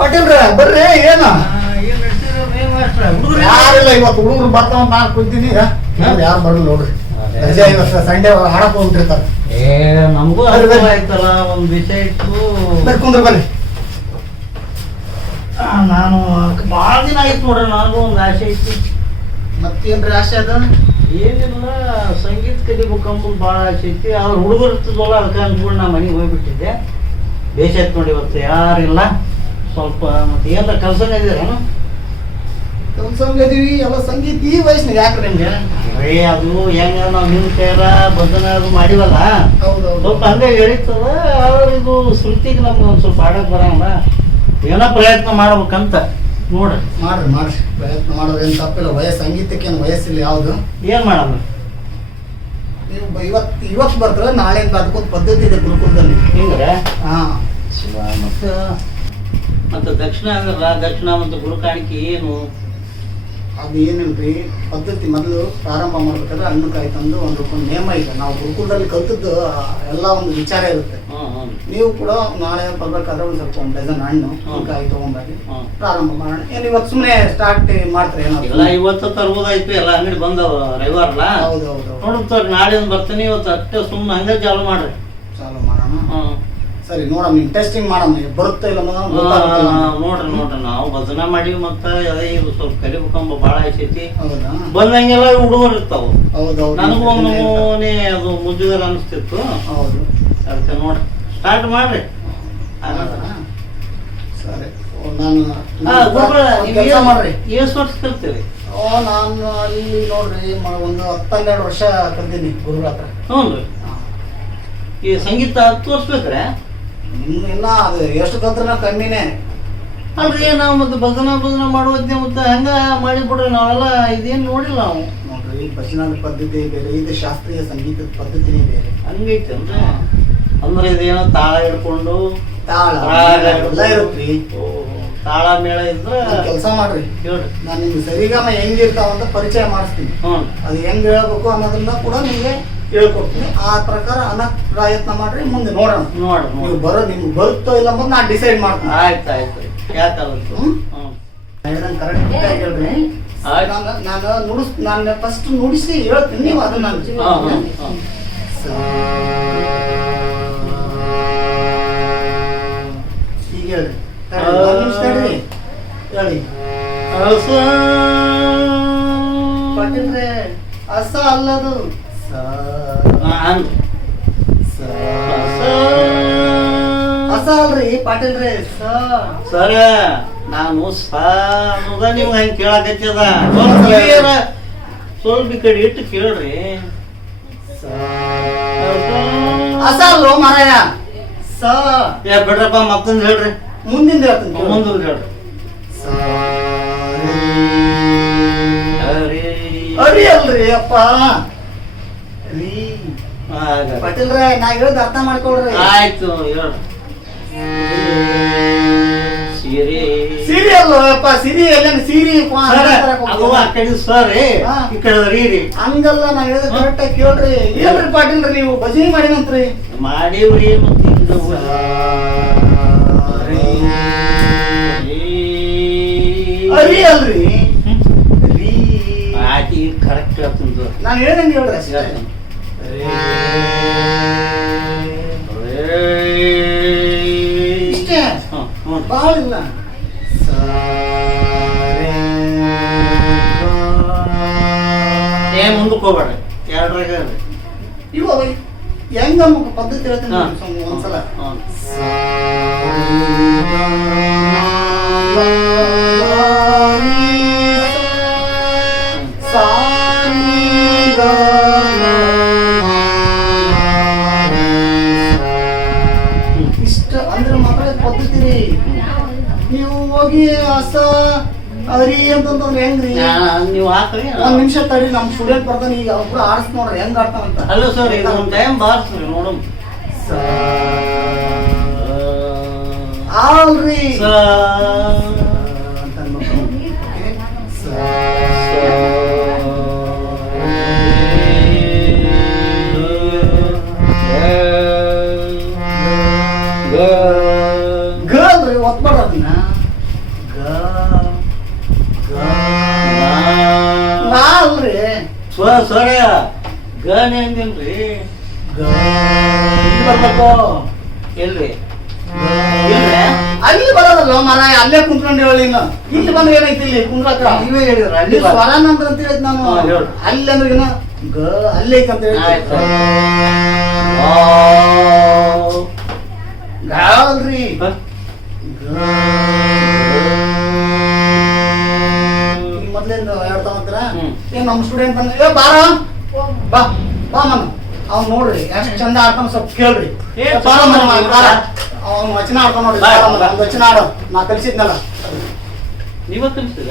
ಪಾಟೀಲ್ರ ಬರ್ರಿ ಏನ ಯಾರಿಲ್ಲ ಇವತ್ತು ಹುಡುಗರು ಬರ್ತಾವ ನಾನು ಕುಂತೀನಿ ಯಾರು ಬರಲ್ಲ ನೋಡ್ರಿ ರಜೆ ಇವತ್ತು ಸಂಡೇ ಆಡಕ್ ಹೋಗ್ಬಿಟ್ಟಿರ್ತಾರ ನಮಗೂ ಆಯ್ತಲ್ಲ ಒಂದ್ ವಿಷಯ ಇತ್ತು ಕುಂದ್ರ ಬನ್ನಿ ನಾನು ಭಾಳ ದಿನ ಆಯ್ತು ನೋಡ್ರಿ ನನಗೂ ಒಂದು ಆಸೆ ಇತ್ತು ಮತ್ತೇನ್ರಿ ಆಸೆ ಅದ ಏನಿಲ್ಲ ಸಂಗೀತ ಕಲಿಬೇಕಂಬುದು ಭಾಳ ಆಸೆ ಐತಿ ಅವ್ರ ಹುಡುಗರು ಇರ್ತದಲ್ಲ ಅದಕ್ಕೆ ಅಂದ್ಕೊಂಡು ನಾ ಮನೆಗೆ ಹೋಗ್ಬಿಟ್ಟಿದ್ದೆ ಬೇಷ ಆಯ್ತು ನೋಡಿ ಇವತ್ತು ಯಾರಿಲ್ಲ ಸ್ವಲ್ಪ ಮತ್ತೆ ಏನಾರ ಕೆಲಸನೇ ಇದೀರೇನು ಇದೀವಿ ಎಲ್ಲ ಸಂಗೀತ ಈ ವಯಸ್ಸಿನಾಗ ಯಾಕ್ರಿ ನಿಮ್ಗೆ ಅದು ಹೆಂಗ ನಾವು ನಿಮ್ಮ ಕೈಯಾರ ಭಜನೆ ಅದು ಮಾಡಿವಲ್ಲ ಸ್ವಲ್ಪ ಹಂಗೆ ಎಳಿತದ ಆದ್ರೆ ಇದು ಶ್ರುತಿಗೆ ನಮ್ಗೆ ಒಂದು ಸ್ವಲ್ಪ ಆಡಕ್ ಬರಲ್ಲ ಏನೋ ಪ್ರಯತ್ನ ಮಾಡ್ಬೇಕಂತ ನೋಡ್ರಿ ಮಾಡ್ರಿ ಪ್ರಯತ್ನ ಮಾಡೋದು ಏನು ತಪ್ಪಿಲ್ಲ ಸಂಗೀತಕ್ಕೇನು ವಯಸ್ಸಿಲ್ಲ ಯಾವ್ದು ಏನ್ ಮಾಡಮ್ಮ ನೀವು ಇವತ್ತು ಬರ್ತಾರೆ ನಾಳೆ ಅದಕ್ಕೊಂದು ಪದ್ಧತಿ ಇದೆ ಗುರುಕುಲದಲ್ಲಿ ಹಿಂಗ್ರೆ ಹಾ ಮತ್ತೆ ದಕ್ಷಿಣ ಆಗಲ್ಲ ದಕ್ಷಿಣ ಮತ್ತು ಗುರು ಕಾಣಿಕೆ ಏನು ಅದು ಏನಿಲ್ರಿ ಪದ್ಧತಿ ಮೊದಲು ಪ್ರಾರಂಭ ಮಾಡ್ಬೇಕಾದ್ರೆ ಹಣ್ಣುಕಾಯಿ ತಂದು ಒಂದು ರೂಪಾಯಿ ನೇಮ ಇದೆ ನಾವು ಗುರುಕುಲದಲ್ಲಿ ಕಲ್ತದ್ದು ಎಲ್ಲ ಒಂದು ವಿಚಾರ ಇರುತ್ತೆ ನೀವು ಕೂಡ ನಾಳೆ ಬರ್ಬೇಕಾದ್ರೆ ಒಂದು ಸ್ವಲ್ಪ ಒಂದು ಡಜನ್ ಹಣ್ಣು ಹಣ್ಣುಕಾಯಿ ತಗೊಂಡ್ಬರ್ರಿ ಪ್ರಾರಂಭ ಮಾಡೋಣ ಏನು ಇವತ್ತು ಸುಮ್ಮನೆ ಸ್ಟಾರ್ಟ್ ಮಾಡ್ತಾರೆ ಎಲ್ಲ ಇವತ್ತು ತರ್ಬೋದಾಯ್ತು ಎಲ್ಲ ಅಂಗಡಿ ಬಂದವ ರವಿವಾರಲ್ಲ ಹೌದೌದು ನೋಡ್ತಾರೆ ನಾಳೆ ಒಂದು ಬರ್ತೀನಿ ಇವತ್ತು ಅಷ್ಟೇ ಸುಮ್ಮನೆ ಹಂಗೆ ಚಾಲು ಮಾಡ್ರಿ ಚಾಲು ಮಾಡೋಣ ಸರಿ ನೋಡಮ್ಮ ನೀವು ಟೆಸ್ಟಿಂಗ್ ಮಾಡಮ್ಮ ಬರುತ್ತೆ ಇಲ್ಲ ನೋಡ್ರಿ ನಾವು ಭಜನೆ ಮಾಡಿವಿ ಮತ್ತೆ ಅದೇ ಇದು ಸ್ವಲ್ಪ ಕಲಿಬೇಕಂಬ ಭಾಳ ಐತಿ ಬಂದಂಗೆಲ್ಲ ಹುಡುಗರು ಇರ್ತಾವ ನನಗೂ ಒಂದು ನಮೂನೆ ಅದು ಮುಜುಗರ ಅನಿಸ್ತಿತ್ತು ಹೌದು ಅದಕ್ಕೆ ನೋಡ್ರಿ ಸ್ಟಾರ್ಟ್ ಮಾಡ್ರಿ ಸರಿ ನಾನು ಕೆಲಸ ಮಾಡ್ರಿ ಎಷ್ಟು ವರ್ಷ ಕಲ್ತೀರಿ ನಾನು ಅಲ್ಲಿ ನೋಡ್ರಿ ಒಂದು 10-12 ವರ್ಷ ಕಲ್ತೀನಿ ಗುರುಗಳ ಹತ್ರ ಹ್ಞೂ ರೀ ಈ ಸಂಗೀತ ತೋರಿಸ್ಬೇಕ್ರೆ ಇನ್ನ ಅದು ಎಷ್ಟು ಕಲ್ತ್ರ ಕಮ್ಮಿನೇ ಅಲ್ರಿ ನಾವು ಮತ್ತೆ ಭಜನಾ ಮಾಡುವತ್ತೆ ಮತ್ತೆ ಹಂಗ ಮಾಡಿಬಿಡ್ರಿ ನಾವೆಲ್ಲ ಇದೇನು ನೋಡಿಲ್ಲ ನಾವು ನೋಡ್ರಿ ಭಜನಾ ಪದ್ಧತಿ ಬೇರೆ ಇದು ಶಾಸ್ತ್ರೀಯ ಸಂಗೀತದ ಪದ್ಧತಿನೇ ಬೇರೆ ಹಂಗೈತೆ ಅಂದ್ರೆ ಅಂದ್ರೆ ಇದೇನೋ ತಾಳ ಹಿಡ್ಕೊಂಡು ತಾಳ ಎಲ್ಲ ಇರುತ್ರಿ ತಾಳ ಮೇಳ ಇದ್ರೆ ಕೆಲಸ ಮಾಡ್ರಿ ಹೇಳ್ರಿ ನಾನು ನಿಮ್ಗೆ ಸರಿಗಮ ಹೆಂಗಿರ್ತಾವಂತ ಪರಿಚಯ ಮಾಡಿಸ್ತೀನಿ ಅದು ಹೆಂಗ್ ಹೇಳ್ಬೇಕು ಅನ್ನೋದನ್ನ ಕೂಡ ನಿಮ್ಗೆ ಹೇಳ್ಕೊಡ್ತೀನಿ ಆ ಪ್ರಕಾರ ಅನ್ನಕ್ ಪ್ರಯತ್ನ ಮಾಡ್ರಿ ಮುಂದೆ ನೋಡೋಣ ನೀವು ನಿಮ್ಗೆ ಬರುತ್ತೋ ಇಲ್ಲ ಅಂತ ನಾನು ಡಿಸೈಡ್ ಮಾಡ್ತೀನಿ ಆಯ್ತು ಕರೆಕ್ಟ್ ಹೇಳ್ರಿ ನಾನು ಫಸ್ಟ್ ನುಡಿಸಿ ಹೇಳ್ತೀನಿ ನೀವು ಅದನ್ನ ಈಗ ಹೇಳ್ರಿ ಹೇಳಿ ಪಾಟೀಲ್ರೆ ಅಸ ಅಲ್ಲದು ಅಸ ಅಲ್ರಿ ಪಾಟೀಲ್ರೆ ಸರ ನಾನು ಅನ್ನೋದ ನೀವು ಹಂಗೆ ಕೇಳಕತ್ತದ ಸ್ವಲ್ಪ ಈ ಕಡೆ ಇಟ್ಟು ಕೇಳ್ರಿ ಅಸ ಅಲ್ವ ಮಾರಾಯ ಬಿಡ್ರಪ್ಪ ಮತ್ತೊಂದು ಹೇಳ್ರಿ ಮುಂದಿಂದ ಹೇಳ್ತೀನಿ ಮುಂದೊಂದು ಹೇಳ್ರಿ ಅರಿ ಅಲ್ರಿ ಅಪ್ಪ ಪಾಟೀಲ್ರೆ ನಾ ಹೇಳ್ದ ಅರ್ಥ ಮಾಡ್ಕೊಳ್ರಿ ಆಯ್ತು ಹೇಳ್ರಿ ಸಿರಿ ಅಲ್ಲಪ್ಪ ಸಿರಿ ಎಲ್ಲ ಸಿರಿ ಸರಿ ಈ ಕಡೆ ರೀ ಹಂಗಲ್ಲ ನಾ ಹೇಳಿದ ಕರೆಕ್ಟ್ ಆಗಿ ಕೇಳ್ರಿ ಹೇಳ್ರಿ ಪಾಟೀಲ್ರಿ ನೀವು ಭಜನೆ ಮಾಡಿನಂತ್ರಿ ಮಾಡೀವ್ರಿ ಮತ್ತೆ ಅರಿ ಅಲ್ರಿ ಆಯ್ತು ಕರೆಕ್ಟ್ ಹೇಳ್ತೀನಿ ನಾನು ಹೇಳ್ದಂಗೆ ಹೇಳ್ರಿ ಅಷ್ಟೇ ಇಷ್ಟೇ ಭಾಳ ಇಲ್ಲ ಮುಂದಕ್ಕೆ ಹೋಗ್ಬೇಡ್ರಿ ಎರಡ್ರಾಗ ಇವಾಗ ಹೆಂಗ ಪದ್ಧತಿ ಹೇಳ್ತೀನಿ ಒಂದ್ಸಲ ಇಷ್ಟ ಅಂದ್ರೆ ಮಾತ್ರ ಪದ್ಧತಿ ರೀ ನೀವು ಹೋಗಿ ಹೋಗಿ ಹಸ ಅರಿ ಅಂತಂದ್ರೆ ಹೆಂಗ್ರಿ? ನೀವು ಹಾಕ್ರಿ. ಒಂದ್ ನಿಮಿಷ ತಡಿ, ನಮ್ ಸ್ಟೂಡೆಂಟ್ ಬರ್ತಾನೆ ಈಗ, ಅವ್ರು ಆಡ್ಸ್ ನೋಡ್ರಿ ಹೆಂಗ್ ಆಡ್ತಾನಂತ. ಅಲ್ಲ ಸರ್, ಇದು ಒಂದು ಟೈಮ್ ಬಾರ್ಸ್ರಿ ನೋಡು. ಆಲ್ರಿ ಅಂತ ಗಲ್ರಿ ಒತ್ಬಾರ್ದನ್ನ. ಅಲ್ರಿ ಸ್ವರ ಗನ್ ಎಂದಿಲ್ರಿ. ಬರ್ಬೇಕು ಎಲ್ರಿ? ಅಲ್ಲಿ ಬರೋದಲ್ಲ ಮರ, ಅಲ್ಲೇ ಕುಂತ್ಕೊಂಡು ಹೇಳಿ. ಇಲ್ಲಿ ಬಂದ್ರೆ ಏನೈತಿ, ಇಲ್ಲಿ ಕುಂದ್ರಕ್ಕ ನೀವೇ ಹೇಳಿದ್ರ ಅಲ್ಲಿ ಸ್ವರ ನಂತರ ಅಂತ ಹೇಳಿದ್ ನಾನು. ಅಲ್ಲಿ ಅಂದ್ರೆ ಏನ ಅಲ್ಲೇ ಐತೆ ಅಂತ ಹೇಳಿ. ಗಾಲ್ರಿ ಮೊದ್ಲಿಂದ ಹೇಳ್ತಾ ಹೋಗ್ತಾರ. ಏನ್ ನಮ್ ಸ್ಟೂಡೆಂಟ್ ಬಂದ, ಏ ಬಾರ ಬಾ ಬಾ ಮನ, ಅವ್ನು ನೋಡ್ರಿ ಎಷ್ಟು ಚಂದ ಆಡ್ತಾನ, ಸ್ವಲ್ಪ ಕೇಳ್ರಿ. ಅವ್ನು ವಚನ ಆಡ್ತಾನ ನೋಡ್ರಿ, ಒಂದು ವಚನ ಆಡೋ ನಾ ಕಲಿಸಿದ್ನಲ್ಲ. ನೀವ ಕಲಿಸ್ತೀರ?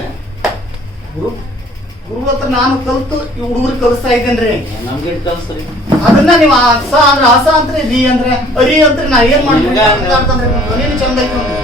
ಗುರು ಹತ್ರ ನಾನು ಕಲ್ತು ಈ ಹುಡುಗರಿಗೆ ಕಲಿಸ್ತಾ ಇದ್ದೇನ್ರಿ. ನಮ್ಗೆ ಕಲಿಸ್ರಿ. ಅದನ್ನ ನೀವು ಹಸ ಅಂದ್ರೆ ಹಸ ಅಂತ್ರಿ, ರಿ ಅಂದ್ರೆ ಅರಿ ಅಂತ್ರಿ. ನಾ ಏನ್ ಮಾಡ್ತೀನಿ ಆಡ್ತಾನ್ರಿ, ಧ್ವನಿನು ಚಂದ ಐತಿ ನೋಡಿ.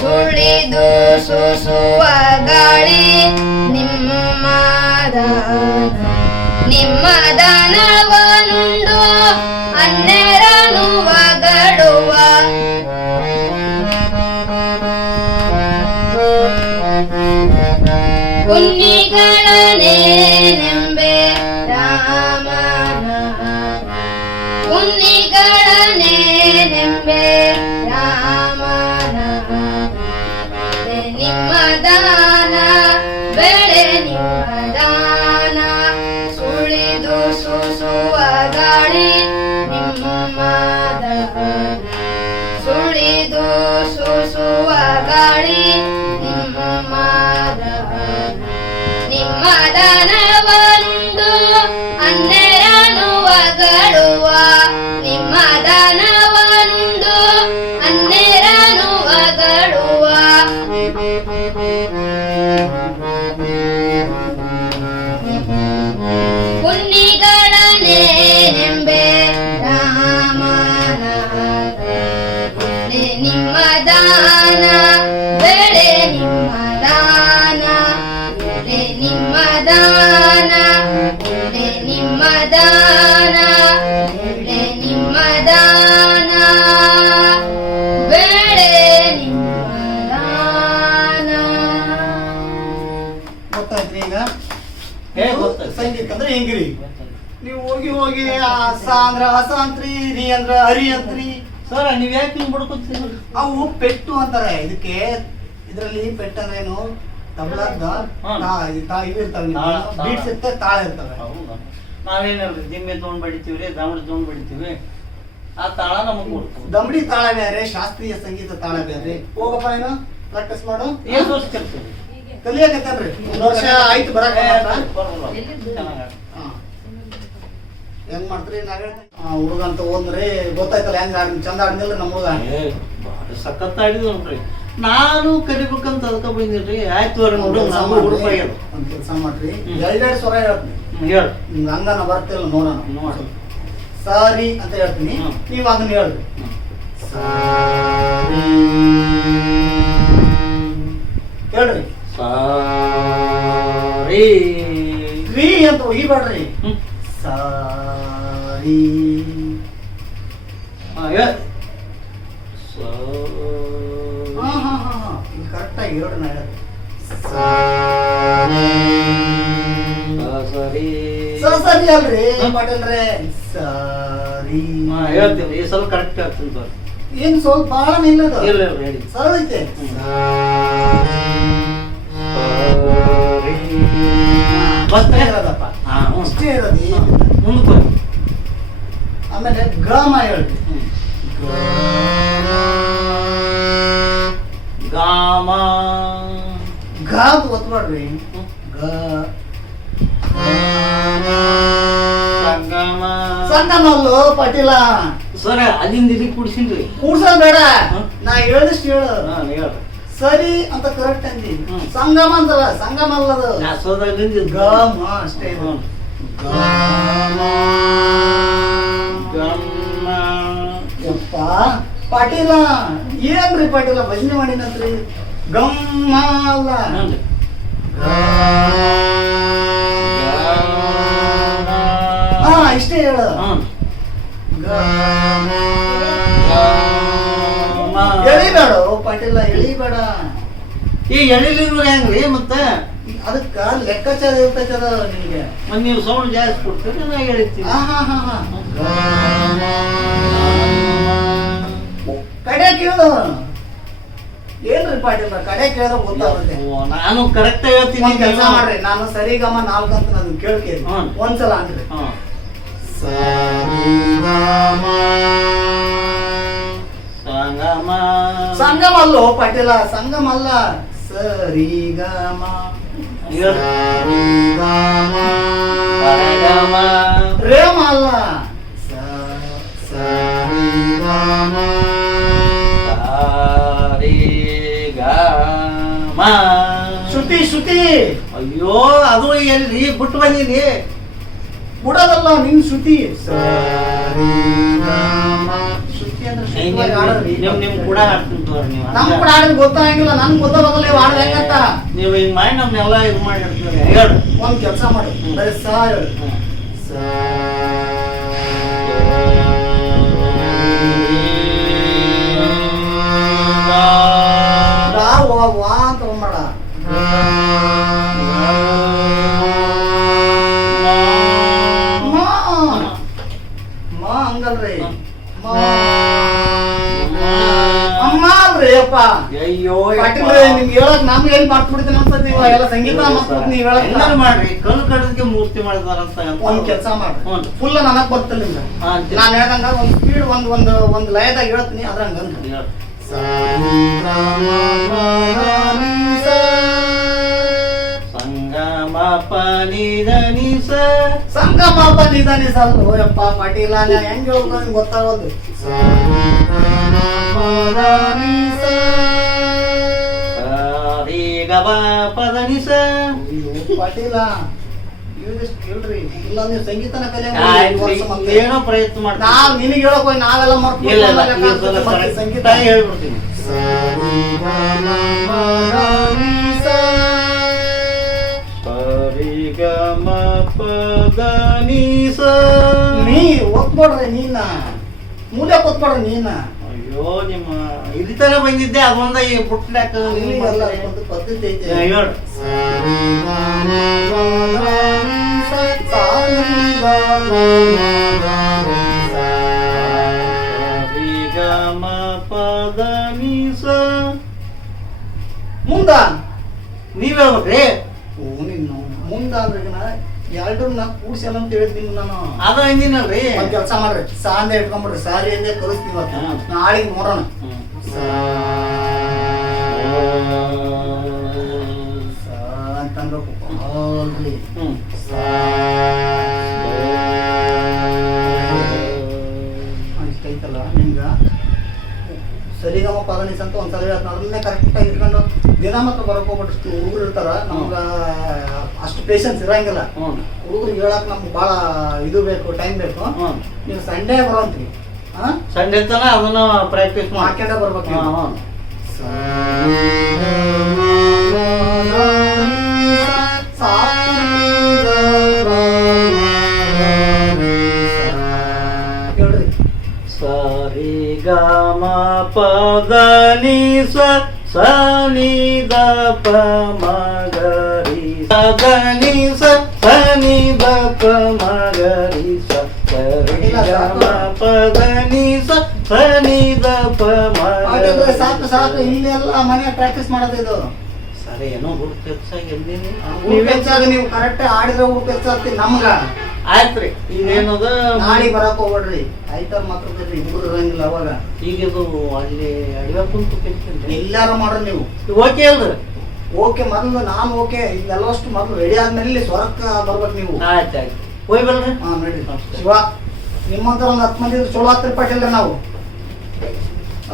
ಸುಳಿದು ಸೂಸುವ ಗಾಳಿ ನಿಮ್ಮ ದಾನವನುಂಡು ಅನ್ಯರನು ಒಗಡುವ ಪುಣ್ಯಗಳನ್ನೆಂಬೆ ರಾಮನ ಪುಣ್ಯಗಳನ್ನೆಂಬೆ ರಾಮನ ನಿಮ್ಮ ದಾನ ಬೆಳೆ ನಿಮ್ಮ ದಾನ ಸುಳಿದು ಸೂಸುವ ಗಾಳಿ ನಿಮ್ಮ ದಾನ ಸುಳಿದು ಸೂಸುವ ಗಾಳಿ ನಿಮ್ಮ ದಾನ ನಿಮ್ಮ ದಾನವನುಂಡು ಅನ್ಯರನು ಒಗಳುವ ನಿಮ್ಮ ದಾನವನುಂಡು ಅನ್ಯರನು ಒಗಳುವ ಪುಣ್ಯಗಳನ್ನೆಂಬೆ ರಾಮನ ನಿಮ್ಮ ದಾನ ಬೆಳೆ ನಿಮ್ಮ ದಾನ ನಿಮ್ಮ ದಾನ ನಿಮ್ಮ ದಾನ ನಿಮ್ಮ ದಾನ ಬೆಳೆ ನಿಮ್ಮ ದಾನ. ಗೊತ್ತಾಯ್ತ್ರಿ ಈಗ? ಗೊತ್ತಾಯ್ತು. ಸಂಗೀತ ಅಂದ್ರೆ ಹೆಂಗ್ರಿ? ನೀವು ಹೋಗಿ ಹೋಗಿ ಹಸ ಅಂದ್ರ ಹಸ ಅಂತ್ರಿ, ರಿ ಅಂದ್ರ ಹರಿ ಅಂತ್ರಿ. ಸರ್ ನೀವ್ ಯಾಕೆ ಹಿಂಗ್ ಬಡ್ಕೊತೀರಿ? ಅವು ಪೆಟ್ಟು ಅಂತಾರೆ ಇದಕ್ಕೆ. ಇದ್ರಲ್ಲಿ ಪೆಟ್ಟು ಅಂದ್ರೆ ಏನು? ತಬಲದ ಇವು ಇರ್ತಾವೆ, ಬೀಟ್ಸ್ ಇರ್ತವೆ, ತಾಳ ಇರ್ತವೆ. ನಾವೇನಲ್ರಿ ದಿಮ್ಮೆ ತಗೊಂಡ್ ಬಡಿತೀವ್ರಿ, ದಾಮಡಿ ತಗೊಂಡ್ ಬಡಿತೀವಿ, ಆ ತಾಳ ನಮಗ್ ಕೊಡ್ತೀವಿ. ದಮಡಿ ತಾಳ ಬೇರೆ, ಶಾಸ್ತ್ರೀಯ ಸಂಗೀತ ತಾಳ ಬೇರೆ. ಹೋಗಪ್ಪ ಏನು ಪ್ರಾಕ್ಟೀಸ್ ಮಾಡು. ಏನ್ ವರ್ಷ ಕಲ್ತೀವಿ? ಕಲಿಯಕತ್ತೇನ್ರಿ, 1 ವರ್ಷ ಆಯ್ತು ಬರಕ. ಹೆಂಗ್ ಮಾಡ್ತೀರಿ? ನಾ ಹೇಳ್ತೇನೆ ಹುಡುಗ ಅಂತ ಹೋದ್ರಿ, ಗೊತ್ತಾಯ್ತಲ್ಲ ಹೆಂಗ ಚಂದ ಆಡಿದ್ನಿಲ್ರಿ ನಮ್ಮ ಹುಡುಗ. ಸಖತ್ ಆಡಿದ್ವಿ ನೋಡ್ರಿ. ನಾನು ಕಲಿಬೇಕಂತ ಅದಕ್ಕ ಬಂದಿಲ್ರಿ. ಆಯ್ತು ನೋಡು, ನಮಗೂ ಹುಡುಗ ಒಂದ್ ಕೆಲಸ ಮಾಡ್ರಿ, 2 ಸ್ವರ ಹೇಳ್ತೀನಿ. ಹೇಳು. ನಿಮ್ಗೆ ಹಂಗನ ಬರ್ತಿಲ್ಲ ನೋಡೋಣ. ಸಾರಿ ಅಂತ ಹೇಳ್ತೀನಿ, ನೀವು ಅದನ್ನ ಹೇಳ್ರಿ. ಹೇಳ್ರಿ. ಸಾರಿ ಒಗಿಬೇಡ್ರಿ. ಹ್ಮ್. ಸಾರಿ ಹೇಳ್. ಹಾ ಹಾ ಹಾ ಹಾ ಈಗ ಕರೆಕ್ಟಾಗಿ ಹೇಳಿ ನಾ ಹೇಳಿ. ಸರಿ ಸರಿ ಅಲ್ರಿ ಪಾಟೀಲ್ರೆ. ಸಾರಿ ಹೇಳ್ತೀನಿ ಈ ಸಲ ಕರೆಕ್ಟ್ ಆಗ್ತೀನಿ ತೋರಿ. ಏನ್ ಸ್ವಲ್ಪ ಭಾಳ ನಿಲ್ಲದು ಇಲ್ಲ ಇಲ್ಲ ಹೇಳಿ. ಸರಳ ಐತೆ. ಬಸ್ ಇರೋದಪ್ಪ ಹಾ ಇಷ್ಟೇ ಇರೋದು ಏನು. ಮುಂದಕ್ಕೆ ಹೋಗಿ. ಆಮೇಲೆ ಗ್ರಾಮ ಹೇಳ್ರಿ. ಗಾಮ ಗಾದ್ ಒತ್ಬೇಡ್ರಿ. ಸಂಗಮ ಸಂಗಮಲ್ಲು ಪಾಟೀಲ ಸರ ಅಲ್ಲಿಂದ ಇಲ್ಲಿ ಕುಡ್ಸಿನ್ರಿ. ಕೂಡ್ಸೋದ್ ಬೇಡ, ನಾ ಹೇಳಿದಷ್ಟು ಹೇಳು. ಹೇಳ್ರಿ. ಸರಿ ಅಂತ ಕರೆಕ್ಟ್ ಅಂದಿ. ಹ್ಮ್. ಸಂಗಮ ಅಂತಲ್ಲ, ಸಂಗಮ ಅಲ್ಲದು. ಸೋದಾಗ್ಲಿಂದ ಗಮ ಅಷ್ಟೇ ಇದು. ಯಪ್ಪ ಪಾಟೀಲ ಏನ್ರಿ ಪಾಟೀಲ ಭಜನೆ ಮಾಡಿನಂತ್ರಿ. ಗಮ್ಮ ಅಲ್ಲ. ಹಾ ಇಷ್ಟೇ ಹೇಳು. ಎಳಿಬೇಡ ಪಾಟೀಲ, ಎಳಿಬೇಡ. ಈ ಎಳಿಲಿಲ್ಲ ಹೆಂಗ್ರಿ ಮತ್ತೆ ಅದಕ್ಕ ಲೆಕ್ಕಾಚಾರ ಇರ್ತೈತದ ನಿನ್ಗೆ. ಮತ್ತೆ ನೀವು ಸೌಂಡ್ ಜಾಸ್ತಿ ಕೊಡ್ತೀರಿ ನಾ ಹೇಳ್ತೀನಿ. ಹಾ ಹಾ ಹಾ ಹಾ ಕಡೆ ಕೇಳು. ಏನ್ರಿ ಪಾಟೀಲ ಕಡೆ ಕೇಳಿದ್ರೆ ಗೊತ್ತಾಗುತ್ತೆ. ನಾನು ಕರೆಕ್ಟ್ ಹೇಳ್ತೀನಿ. ಒಂದ್ ಕೆಲಸ ಮಾಡ್ರಿ, ನಾನು ಸರಿಗಮ 4 ಅಂತ ನಾನು ಕೇಳ್ಕೇರಿ. ಹ್ಮ್. ಒಂದ್ಸಲ ಅನ್ರಿ. ಸಂಗಮ ಸಂಗಮ ಅಲ್ಲೋ ಪಾಟೀಲ, ಸಂಗಮ ಅಲ್ಲ. ಸರಿಗಮ ರೇಮ ಅಲ್ಲ. ಶ್ರುತಿ ಶ್ರುತಿ. ಅಯ್ಯೋ ಅದು ಎಲ್ರಿ ಬಿಟ್ಟು ಬಂದೀನಿ. ಬಿಡೋದಲ್ಲ ನಿನ್ ಶ್ರುತಿ. ಶ್ರುತಿ ಅಂದ್ರೆ ಶ್ರುತಿಯಾಗಿ ಆಡೋದ್ರಿ. ನಿಮ್ ಕೂಡ ಹಾಡ್ತೀನಿ ತೋರಿ ನೀವು. ನಮ್ ಕೂಡ ಆಡೋದು ಗೊತ್ತಾಗಿಲ್ಲ, ನನ್ಗೆ ಗೊತ್ತಾಗಲ್ಲ ಇವ್ ಆಡೋದು ಹೆಂಗಂತ. ನೀವು ಹಿಂಗ್ ಮಾಡಿ ನಮ್ನೆಲ್ಲ ಇದು ಮಾಡಿರ್ತೀರಿ. ಹೇಳು. ಒಂದ್ ಕೆಲಸ ಮಾಡು, ಬರೀ ಸಾ ಹೇಳು. ವಾ ಅಂತ ಮಾಡ. ಮಾ ಹಂಗಲ್ರಿ. ಅಮ್ಮ ಅಲ್ರಿ ಅಪ್ಪ. ಅಯ್ಯೋ ಪಾಟೀಲ್ರೆ ನಿಮ್ಗೆ ಹೇಳಕ್ ನಮ್ಗೆ ಏನ್ ಮಾಡ್ಬಿಡ್ತೀನಿ ಅನ್ಸತ್ ನೀವು ಎಲ್ಲ ಸಂಗೀತ ಮಕ್ಕಳು ನೀವ್ ಹೇಳಕ್. ಹೆಂಗಾರು ಮಾಡ್ರಿ ಕಲ್ಲು ಕಡದಕ್ಕೆ ಮೂರ್ತಿ ಮಾಡಿದಾರಂತ. ಒಂದ್ ಕೆಲಸ ಮಾಡ್ರಿ, ಹ್ಞೂ. ಫುಲ್ ನನಗ್ ಬರ್ತಿಲ್ಲ ನಿಮ್ಗೆ. ಹಾ, ಅಂತೀರಿ. ನಾನ್ ಹೇಳ್ದಂಗ ಒಂದ್ ಸ್ಪೀಡ್ ಒಂದ್ ಲಯದಾಗ ಹೇಳ್ತೀನಿ ಅದ್ರಂಗ ಅಂದ್ರಿ. ಹೇಳು. ಸಂಗಮ ಪನಿದನಿ ಸ ಸಂಗಮ ಬಂದಿದ್ದಾನೆ ಸರ್. ಓಯಪ್ಪ ಪಾಟೀಲ ಹೆಂಗ್ ಹೇಳ್ಬೇಕು ನಿಮ್ಗೆ ಗೊತ್ತಾಗೋದು. ಸರಿ ಗಮ ಪದನಿ ಸ. ಪಾಟೀಲ ಹೇಳಿದಷ್ಟು ಕೇಳ್ರಿ, ಇಲ್ಲ ನೀವು ಸಂಗೀತನ ಕಲೆ ಏನೋ ಪ್ರಯತ್ನ ಮಾಡ್ತೀನಿ. ನಾವ್ ನಿನಗೆ ಹೇಳಕ್ ಹೋಗಿ ನಾವೆಲ್ಲ ಮರ್ತು ಇಲ್ಲ ಇಲ್ಲ ಈ ಸಲ correct ಸಂಗೀತ ಆಗಿ ಹೇಳ್ಬಿಡ್ತೀನಿ. ಸರಿ ಗಮ ಪದನಿ ಸ. ನೀ ಒತ್ಕೊಡ್ರಿ, ನೀನ ಮೂಲೆ ಕೊತ್ಕೊಡ್ರಿ ನೀನ. ಅಯ್ಯೋ ನಿಮ್ಮ ಇಲ್ಲಿ ತರ ಬಂದಿದ್ದೆ ಅದೊಂದ ಈ ಬುಟ್ಲಾಕ ಎಲ್ಲ ಒಂದು ಪದ್ಧತಿ ಐತೆ. ಹೇಳು. ಗಮ ಪದನಿ ಸ. ಮುಂದ ನೀವ್ ಹೇಳ್ಬೇಕ್ರಿ. ಓ ನಿನ್ನು ಮುಂದ ಅಂದ್ರೆ ಎರಡನ್ನ ಕೂಡ್ಸಿ ಅಂತ ಹೇಳಿದ್ದೀನಿ ನಾನು. ಅದು ಅಂದಿನಲ್ರಿ. ಒಂದ್ ಕೆಲಸ ಮಾಡ್ರಿ, ಸಾಂದ ಇಟ್ಕೊಂಡ್ಬಿಡ್ರಿ, ಸಾರಿ ಅಂದೆ ಕಳಿಸ್ತೀವಿ ನಾಳೆಗೆ ನೋಡೋಣ. ಅಂತಂದ್ಬೇಕು ಅಲ್ರಿ. ಇಷ್ಟ ಐತಲ್ಲ ನಿಮ್ಗ. ಸರಿಗಮ ಪದನಿಸ್ ಅಂತ ಒಂದ್ಸಲ ಹೇಳ್ತಾನ, ಅದನ್ನೇ ಕರೆಕ್ಟಾಗಿ ಇಟ್ಕೊಂಡು ದಿನ ಮಾತ್ರ ಬರಕ್ ಹೋಗ್ಬಿಟ್ಟು ಹುಡುಗರು ಇರ್ತಾರ, ನಮ್ಗ ಅಷ್ಟು ಪೇಷನ್ಸ್ ಇರಂಗಿಲ್ಲ. ಹುಡುಗರಿಗೆ ಹೇಳಕ್ ನಮ್ಗೆ ಭಾಳ ಇದು ಬೇಕು, ಟೈಮ್ ಬೇಕು. ನೀವು ಸಂಡೇ ಬರೋಂತ್ರಿ. ಸಂಡೇ ತನ ಅದನ್ನ ಪ್ರಾಕ್ಟೀಸ್ ಮಾಡ್ಕೊಂಡೇ ಬರ್ಬೇಕು ನೀವು. ಪ ದ ನಿ ಸ ಸ ನಿ ದ ಪ ಮ ಗ ರಿ ಸ ದ ನಿ ಸ ಸ ನಿ ದ ಪ ಮ ಗ ರಿ ಸ ಸ ರಿ ಗ ಮ ಪ ದ ನಿ ಸ ಸ ನಿ ದ ಪ ಮ ಗ ಹಾಗಿದ್ರೆ ರಿ ಸಾಕು ಸಾಕು ಇಲ್ಲೆಲ್ಲ ಮನೆ ಪ್ರಾಕ್ಟೀಸ್ ಮಾಡೋದು ಇದು ಸರಿ ಏನೋ ಹುಡುಗ ಹೆಚ್ಚಾಗಿ ಎಂದಿನಿ ಹುಡುಗ ಹೆಚ್ಚಾಗ ನೀವು ಕರೆಕ್ಟ್ ಆಡಿದ್ರೆ ಹುಡುಗ ಹೆಚ್ಚಾಗ್ತಿ ನಮ್ಗ ಆಯ್ತ್ರಿ ಈಗ ಏನದ ನಾಡಿ ಬರಕ್ ಹೋಗ್ಬೇಡ್ರಿ ಆಯ್ತಾರ ಮಾತ್ರ ಬರ್ರಿ ಹುಡುಗರು ಇರಂಗಿಲ್ಲ ಅವಾಗ ಈಗ ಇದು ಅಲ್ಲಿ ಅಡಿಗೆ ಕುಂತು ತಿಂತೀನಿ ಎಲ್ಲಾರು ಮಾಡ್ರಿ ನೀವು ಓಕೆ ಅಲ್ರಿ ಓಕೆ ಮೊದಲು ನಾನು ಓಕೆ ಇದೆಲ್ಲಷ್ಟು ಮೊದಲು ರೆಡಿ ಆದ್ಮೇಲೆ ಇಲ್ಲಿ ಸ್ವರಕ್ಕ ಬರ್ಬೇಕು ನೀವು ಆಯ್ತು ಆಯ್ತು ಹೋಯ್ ಬಲ್ರಿ ಹಾ ನಡ್ರಿ ಶಿವ ನಿಮ್ಮಂತರ ಒಂದು 10 ಮಂದಿ ಇದ್ರೆ ಚಲೋ ಆಗ್ತಿರಿ ಪಾಟೀಲ್ರಿ ನಾವು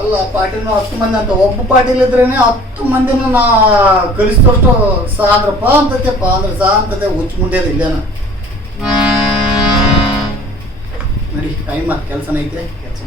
ಅಲ್ಲ ಪಾಟೀಲ್ನು 10 ಮಂದಿ ಅಂತ ಒಬ್ಬ ಪಾಟೀಲ್ ಇದ್ರೇನೆ 10 ಮಂದಿನ ನಾ ಕಲಿಸಿದಷ್ಟು ಸಾಂದ್ರಪ್ಪ ಅಂತತೆಪ್ಪ ಅಂದ್ರೆ ಸಾ ಅಂತತೆ ಹುಚ್ಚ ಮುಂದೆ ಇಲ್ಲೇನ ನಡಿ ಟೈಮ್ ಕೆಲಸನ ಐತೆ ಕೆಲಸ